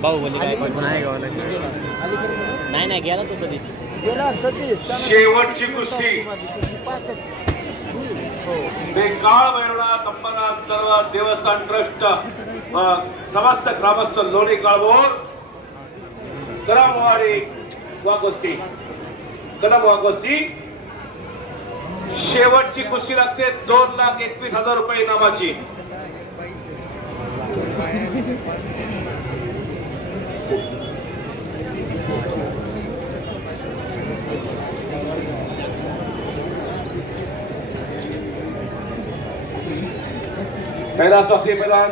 बाहुबली काय पण आहे गावाला नाही गेला तो कधीच शेवटची कुस्ती काळ भैरवनाथ अंबरनाथ सर्व देवस्थान ट्रस्ट समस्त ग्रामस्थ लोणी काळभोर कदमवाडी वा कुस्ती शेवटची कुस्ती लागते 2,21,000 रुपये इनामाची. पहिला सासरी पैलवान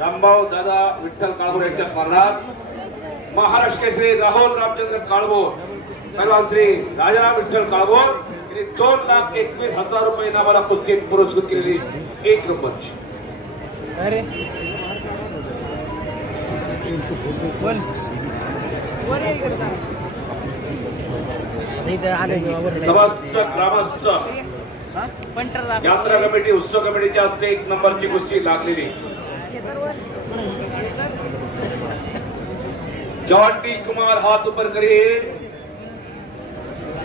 रामभाऊ दादा विठ्ठल काळभोर यांच्या स्मरणार्थ महाराष्ट्र केसरी राहुल रामचंद्र काळभोर पैलवान श्री राजाराम विठ्ठल काळभोर यांनी 2,21,000 रुपये इनामाला कुस्ती पुरस्कृत केलेली 1 नंबरची. समस्त ग्रामस्थ यात्रा कमिटी उत्सव कमिटीच्या हस्ते 1 नंबरची कुस्ती लागलेली. जॉन्टी कुमार हात ऊपर करी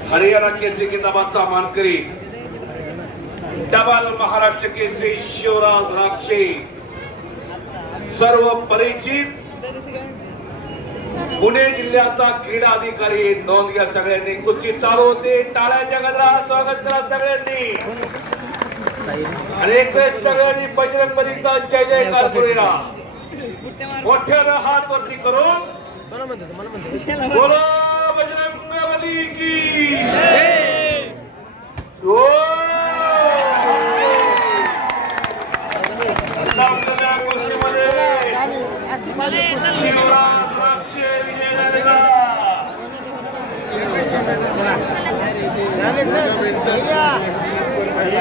हरियाणा केसरी किताबाचा मानकरी डबल महाराष्ट्र केसरी शिवराज राक्षे सर्व परिचित पुणे जिल्ह्याचा क्रीडा अधिकारी नोंद घ्या सगळ्यांनी. कुस्ती चालू होते. टाळ्याच्या गजरात स्वागत करा सगळ्यांनी आणि एक वेळेस सगळ्यांनी बजरंगबलीचा जय जयकार करूया. मोठ्यानं हात वरती करून बोलो बजरंगबली की शिवराज राक्षे विजय झालेला.